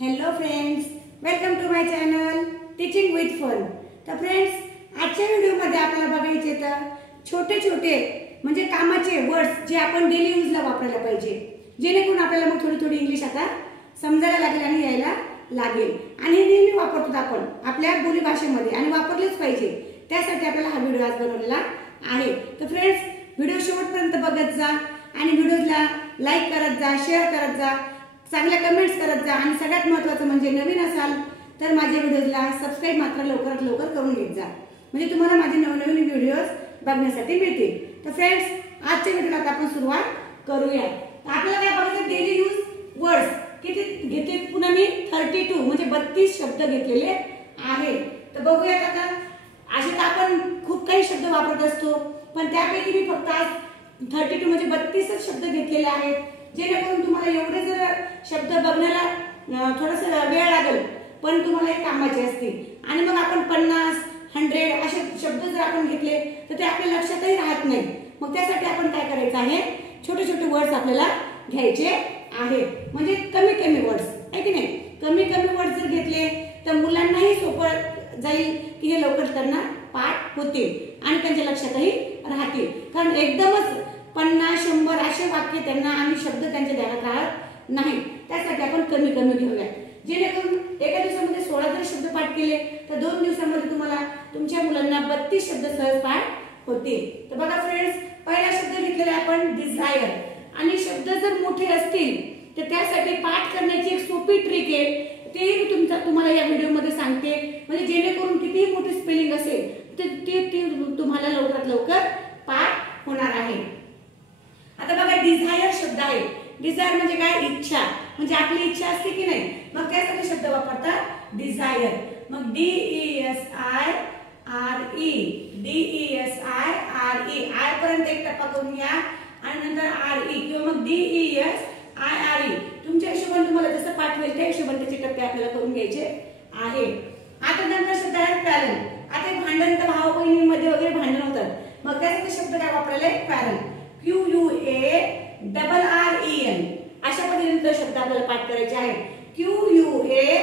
Hello friends, welcome to my channel teaching with fun. तर friends, आजच्या व्हिडिओमध्ये आपल्याला बघायचे तर छोटे छोटे म्हणजे कामाचे वर्ड्स जे आपण डेली यूजला वापरायला पाहिजे, जेणेकरून आपल्याला मग थोडी थोडी इंग्लिश आता समजायला लागेल आणि यायला लागेल। आणि नेहमी वापरतो आपण आपल्या बोली भाषेमध्ये आणि वापरलेच पाहिजे, त्यासाठी आपल्याला हा व्हिडिओ आज बनवलेला आहे। तर फ्रेंड्स, व्हिडिओ शेवटपर्यंत बघत जा आणि व्हिडिओला लाईक करत जा, शेअर करत जा, चांगल्या कमेंट्स करत जा आणि सगळ्यात महत्त्वाचं म्हणजे नवीन असाल तर माझ्या व्हिडिओला सबस्क्राइब मात्र लवकरात लवकर करून घेत जा, म्हणजे तुम्हाला माझे नवनवीन व्हिडिओज बघण्यासाठी मिळतील। तर फ्रेंड्स, आजच्या व्हिडिओला आपण सुरुवात करूया। तर आपल्याला काय बघायचं, डेली यूज वर्ड्स किती घेतले पुन्हा मी 32 म्हणजे 32 शब्द घेतलेले आहे। तर बघूया आता, असे तर आपण खूप काही शब्द वापरत असतो, पण त्यापैकी मी फक्त आज 32 म्हणजे 32 शब्द घेतलेले आहेत, जेणेकरून तुम्हाला एवढे जर शब्द बघण्याला थोडासा वेळ लागेल, पण तुम्हाला हे कामाचे असतील। आणि मग आपण 50, 100 असे शब्द जर आपण घेतले तर ते आपल्या लक्षातही राहत नाही। मग त्यासाठी आपण काय करायचं आहे, छोटे छोटे वर्ड्स आपल्याला घ्यायचे आहेत, म्हणजे कमी कमी वर्ड्स आहे की नाही। कमी कमी वर्ड्स जर घेतले तर मुलांनाही सोपं जाईल की हे लवकर त्यांना पाठ होतील आणि त्यांच्या लक्षातही राहतील। कारण एकदमच 50, 100 असे वाक्य त्यांना आणि शब्द त्यांच्या ध्यानात राहत नाही, त्यासाठी आपण कमी कमी घेऊया, जेणेकरून एका दिवसामध्ये 16 जर शब्द पाठ केले तर 2 दिवसामध्ये तुम्हाला तुमच्या मुलांना 32 शब्द सहज पाठ होतील। तर बघा फ्रेंड्स, पहिला शब्द घेतलेला आपण डिझायर, आणि शब्द जर मोठे असतील तर त्यासाठी पाठ करण्याची एक सोपी ट्रिक आहे, ते तुम्हाला या व्हिडिओमध्ये सांगते, म्हणजे जेणेकरून कितीही मोठी स्पेलिंग असेल ते तुम्हाला लवकरात लवकर पाठ होणार आहे। आता बघा, डिझायर शब्द आहे। डिझायर म्हणजे काय, इच्छा, म्हणजे आपली इच्छा असते की नाही, मग त्यासाठी शब्द वापरतात डिझायर। मग DESIRE, DESIRE, आय पर्यंत एक टप्पा करून घ्या आणि नंतर RE किंवा मग DESIRE, तुमच्या हिशोबाने तुम्हाला जसं पाठ होईल त्या हिशोबाने त्याचे टप्पे आपल्याला करून घ्यायचे आहे। आता नंतर शब्द आहे पॅरल। आता भांडण तर भाऊ बहिणींमध्ये वगैरे भांडण होतात, मग त्यासाठी शब्द काय वापरायला, पॅरल, QUARREN, अशा पद्धतीने शब्द आपल्याला पाठ करायचे आहे। QUARREL,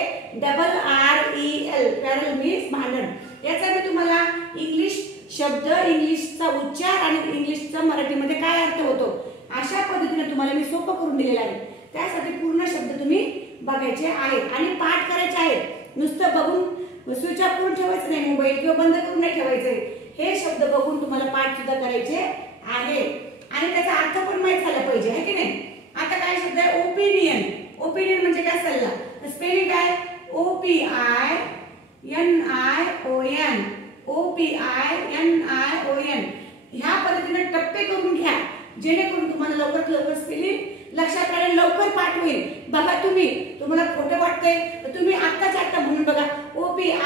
पॅरल मीन्स भांडण। याचा मी तुम्हाला इंग्लिश शब्द, इंग्लिशचा उच्चार आणि इंग्लिशचा मराठीमध्ये काय अर्थ होतो अशा पद्धतीने तुम्हाला मी सोपं करून दिलेलं आहे। त्यासाठी पूर्ण शब्द तुम्ही बघायचे आहेत आणि पाठ करायचे आहेत। नुसतं बघून स्विच ऑफ करून ठेवायचं नाही मोबाईल, किंवा बंद करून नाही ठेवायचे, हे शब्द बघून तुम्हाला पाठ सुद्धा करायचे आहे आणि त्याचा अर्थ पण माहित झाला पाहिजे, है की नाही। आता काय शब्द आहे, ओपिनियन। ओपिनियन म्हणजे काय, सल्ला। स्पेलिंग काय, OPINION, OPINION। ह्या पद्धतीने टप्पे करून घ्या, जेणेकरून तुम्हाला लवकर लवकर स्पेलिंग लक्षात राहील, लवकर पाठ होईल। बघा, तुम्हाला खोटं वाटतंय तर तुम्ही आत्ताच्या आत्ता म्हणून बघा, OPINION।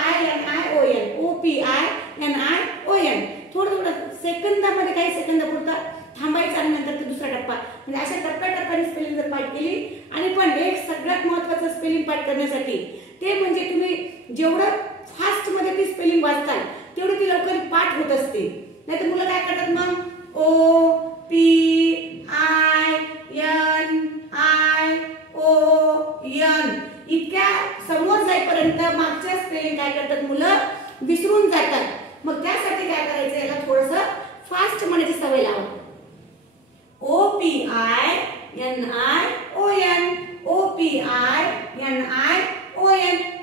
थोडं सेकंदामध्ये, काही सेकंदापुरता थांबायचं आणि नंतर दुसरा टप्पा, म्हणजे अशा टप्प्याटप्प्याने स्पेलिंग जर पाठ केली। आणि पण एक सगळ्यात महत्त्वाचं स्पेलिंग पाठ करण्यासाठी ते म्हणजे तुम्ही जेवढं फास्ट मध्ये ती स्पेलिंग वाचताल तेवढी ती लवकर पाठ होत असते। नाहीतर मुलं काय करतात, मग OPINION इतक्या समोर जाईपर्यंत मागच्या स्पेलिंग काय करतात, मुलं विसरून जातात। मग त्यासाठी काय करायचं, याला थोडंसं फास्ट म्हणायची सवय लावा। OPINION,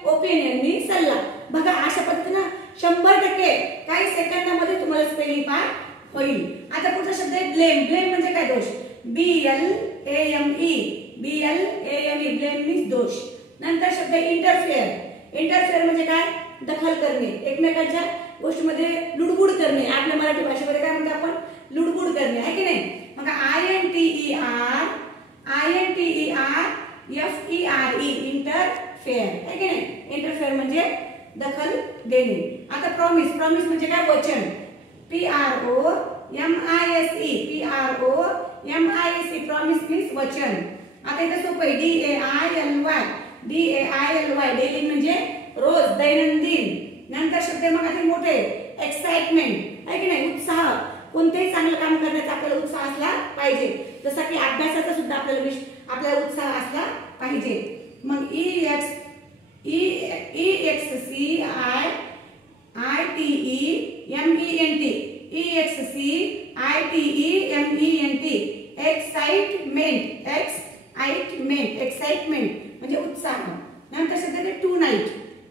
ओपिनियन मी सल्ला। बघा, अशा पद्धतीने 100% काही सेकंदामध्ये तुम्हाला स्पेलिंग पाठ होईल। आता पुढचा शब्द आहे ब्लेम। ब्लेम म्हणजे काय, दोष। BLAME, ब्लेम मीन्स दोष। नंतर शब्द आहे इंटरफेअर। इंटरफेअर म्हणजे काय, दखल करणे, एकमेकांच्या गोष्टीमध्ये लुडबुड करणे। आपल्या मराठी भाषेमध्ये काय म्हणतो आपण, लुडबुड करणे, आहे की नाही। मग INTERFERE, इंटरफेअर, आहे की नाही। इंटरफेअर म्हणजे दखल देणे। आता प्रॉमिस। प्रॉमिस म्हणजे काय, वचन। PROMISE, प्रॉमिस मीन्स वचन। आता इथे सोपं आहे, DAILY, डेली म्हणजे रोज, दैनंदिन। नंतर शब्द मग आता मोठे, एक्साइटमेंट, आहे की नाही, उत्साह। कोणतेही चांगलं काम करण्याचा आपल्याला उत्साह असला पाहिजे, जसा की अभ्यासाचा सुद्धा आपल्याला उत्साह असला पाहिजे। मग एक्साइटमेंट म्हणजे उत्साह. नंतर शब्द आहे टू नाईट,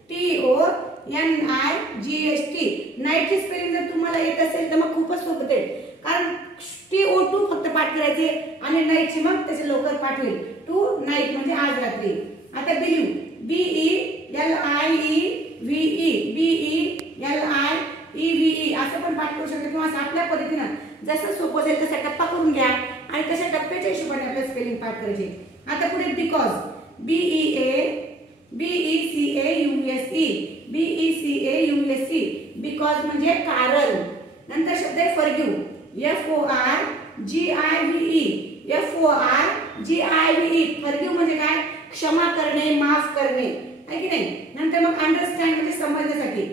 TONIGST. नाईटची स्पेलिंग जर तुम्हाला येत असेल तर मग खूपच सोपं आहे, कारण TO2 फक्त पाठ करायचे आणि नाईटची मग त्याचे लवकर पाठ होईल. टू नाईट म्हणजे आज रात्री. आता बिलीव, BELIEVE असं पण पाठ करू शकतो किंवा आपल्या पद्धतीनं जसं सोपं असेल तसा टप्पा करून घ्या आणि तशा टप्प्याच्या हिशोबाने आपल्याला स्पेलिंग पाठ करायचे. आता पुढे बिकॉज, BECAUSE बिकॉज म्हणजे कारण. नंतर शब्द आहे फॉरगिव्ह, FORGIVE फॉरगिव्ह म्हणजे काय, क्षमा करणे, माफ करणे, आहे की नाही. नंतर मग अंडरस्टँड म्हणजे समजण्यासाठी,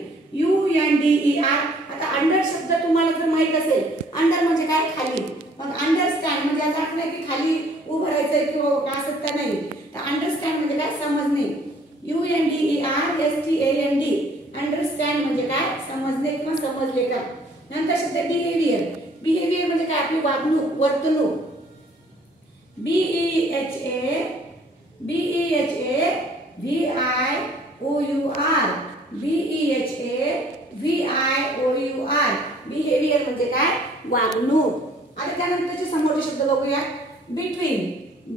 UNDER. आता अंडर शब्द तुम्हाला जर माहित असेल, अंडर म्हणजे काय, खाली. मग अंडरस्टँड म्हणजे आता आपल्याला की खाली उभं राहायचंय किंवा काय असत नाही, तर अंडरस्टँड म्हणजे काय, समजणे. UNDERSTAND अंडरस्टँड म्हणजे काय, समजणे किंवा समजले का. नंतर शब्द बिहेवियर म्हणजे काय, आपली वागणूक, वर्तणूक. BEHAVIOUR बिहेवियर म्हणजे काय, वागणूक. आता त्यानंतरचे समोरचे शब्द बघूया. बिटवीन,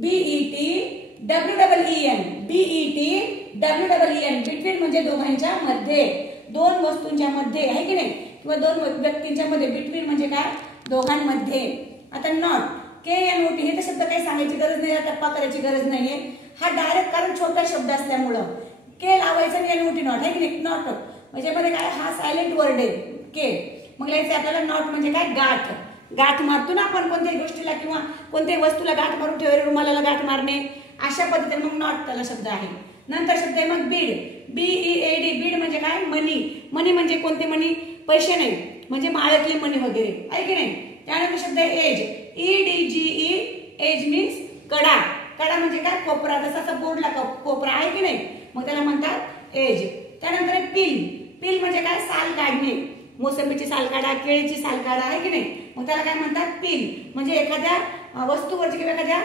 BETWEEN बिटवीन म्हणजे दोघांच्या मध्ये, दोन वस्तूंच्या मध्ये, आहे की नाही, किंवा दोन व्यक्तींच्या मध्ये. बिटवीन म्हणजे काय, दोघांमध्ये. आता नॉट, KNOT हे तर शब्द काही सांगायची गरज नाही, टप्पा करायची गरज नाहीये. हा डायरेक्ट, कारण छोटा शब्द असल्यामुळं के लावायचं आणि NOT नॉट, आहे की नाही. नॉट म्हणजे मध्ये काय, हा सायलेंट वर्ड आहे के. मग लिहायचं आपल्याला नॉट म्हणजे काय, गाठ मारतो ना आपण कोणत्याही गोष्टीला किंवा कोणत्याही वस्तूला गाठ मारून ठेवले, रुमालाला गाठ मारणे, अशा पद्धतीने मग नॉट त्याला शब्द आहे. नंतर शब्द आहे मग बीड, BEAD बीड म्हणजे काय, मनी. मनी म्हणजे कोणते मनी, पैसे नाही, म्हणजे माळ्यातले मनी वगैरे, आहे की नाही. त्यानंतर शब्द आहे एज, EDGE एज मीन्स कडा. कडा म्हणजे काय, कोपरा, जसा बोर्डला कोपरा, आहे की नाही, मग त्याला म्हणतात एज. त्यानंतर पील म्हणजे काय, साल काढणे, मोसंबीची साल काढा, केळीची साल काढा, आहे की नाही, मग त्याला काय म्हणतात, पील. म्हणजे एखाद्या वस्तूवरचे किंवा एखाद्या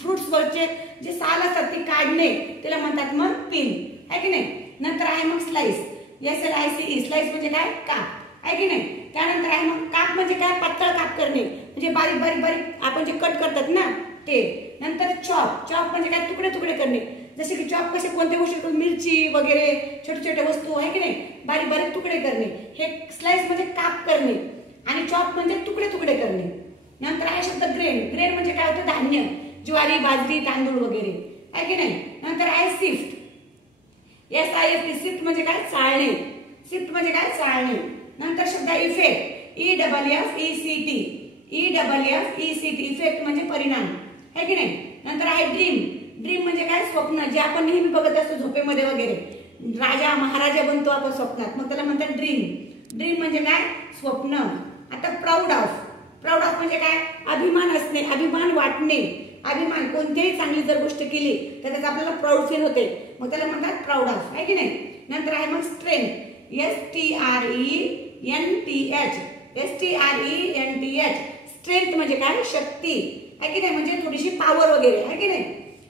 फ्रुट्सवरचे जे साल असतात ती काढणे, त्याला म्हणतात मग पील, आहे की नाही. नंतर आहे मग स्लाइस, SLICE स्लाइस म्हणजे काय, काप, आहे की नाही. त्यानंतर आहे मग काप म्हणजे काय, पातळ काप करणे, म्हणजे बारीक बारीक बारीक आपण जे कट करतात ना ते. नंतर चॉप म्हणजे काय, तुकडे तुकडे करणे, जसे की चॉप कसे कोणत्या गोष्टी, मिरची वगैरे छोटे छोटे वस्तू, आहे की नाही, बारीक बारीक तुकडे करणे. हे स्लाइस म्हणजे काप करणे आणि चॉप म्हणजे तुकडे तुकडे करणे. नंतर आहे शब्द ग्रेन म्हणजे काय होतं, धान्य, ज्वारी, बाजरी, तांदूळ वगैरे, आहे की नाही. नंतर आहे सिफ्ट, SIFT म्हणजे काय, चाळणे. सिफ्ट म्हणजे काय, चाळणे. नंतर शब्द आहे इफेक्ट, EFFECT इफेक्ट म्हणजे परिणाम, आहे की नाही. नंतर आहे ड्रीम म्हणजे काय, स्वप्न, जे आपण नेहमी बघत असतो झोपेमध्ये वगैरे, राजा महाराजा बनतो आपण स्वप्नात, मग त्याला म्हणतात ड्रीम म्हणजे काय, स्वप्न. आता प्राऊड ऑफ म्हणजे काय, अभिमान असणे, अभिमान वाटणे, अभिमान, कोणतीही चांगली जर गोष्ट केली तर त्याचा आपल्याला प्राऊड फील होते, मग त्याला म्हणतात प्राऊड ऑफ, आहे की नाही. नंतर आहे मग स्ट्रेंथ, STRENTH स्ट्रेंथ म्हणजे काय, शक्ती, आहे की नाही, म्हणजे थोडीशी पॉवर वगैरे, आहे की नाही.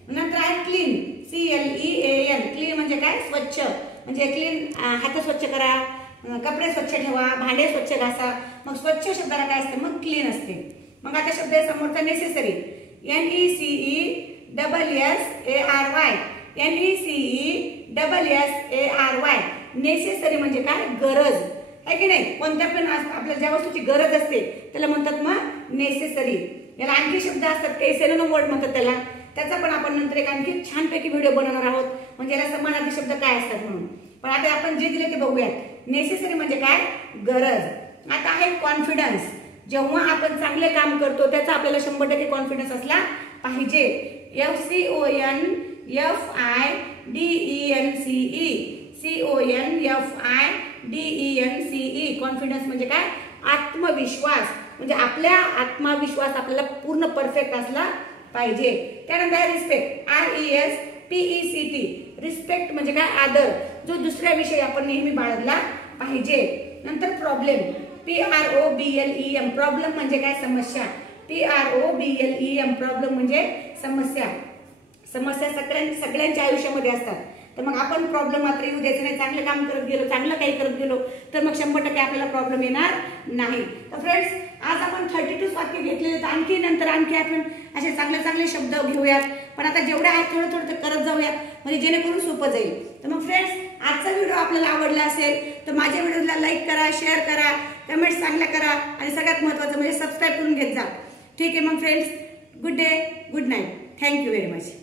नंतर आहे क्लीन, CLEAN क्लीन म्हणजे काय, स्वच्छ, म्हणजे क्लीन, हात स्वच्छ करा, कपडे स्वच्छ ठेवा, भांडे स्वच्छ घासा, मग स्वच्छ शब्दाला काय असते, मग क्लीन असते. मग आता शब्द आहे समोरचा नेसेसरी, NECESSARY नेसेसरी म्हणजे काय, गरज, आहे की नाही. कोणत्या पण आपल्याला ज्या वस्तूची गरज असते त्याला म्हणतात मग नेसेसरी. याला आणखी शब्द असतात, काही सिनोनिम वर्ड म्हणतात त्याचा पण आपण नंतर एक आणखी छानपैकी व्हिडिओ बनवणार आहोत, म्हणजे याला समानार्थी शब्द काय असतात म्हणून. पण आता आपण जे दिले ते बघूयात. नेसेसरी म्हणजे काय, गरज. आता आहे कॉन्फिडन्स, जेव्हा आपण चांगले काम करतो त्याचा आपल्याला 100% कॉन्फिडन्स असला पाहिजे. CONFIDENCE कॉन्फिडन्स म्हणजे काय, आत्मविश्वास, म्हणजे आपल्या आत्मविश्वास आपल्याला पूर्ण परफेक्ट असला पाहिजे. त्यानंतर रिस्पेक्ट, PECT, रिस्पेक्ट म्हणजे काय, आदर, जो दुसऱ्याविषयी आपण नेहमी बाळगला पाहिजे. नंतर प्रॉब्लेम, PROBLEM, प्रॉब्लेम म्हणजे काय, समस्या. PROBLEM, प्रॉब्लेम म्हणजे समस्या. समस्या सगळ्यांच्या आयुष्यामध्ये असतात. तर मग आपण प्रॉब्लेम मात्र येऊ द्यायचं नाही. चांगलं काम करत गेलो, चांगलं काही करत गेलो तर मग 100% आपल्याला प्रॉब्लेम येणार नाही. तर फ्रेंड्स, आज आपण 32 वाक्य घेतलेले, आणखी नंतर आणखी आपण असे चांगले चांगले शब्द घेऊयात. पण आता जेवढे आहेत थोडं थोडं करत जाऊयात, म्हणजे जेणेकरून सोपं जाईल. तर मग फ्रेंड्स, आजचा व्हिडिओ आपल्याला आवडला असेल तर माझ्या व्हिडिओला लाईक करा, शेअर करा, कमेंट्स चांगल्या करा आणि सगळ्यात महत्त्वाचं म्हणजे सबस्क्राईब करून घेत जा. ठीक आहे मग friends, good day, good night. Thank you very much.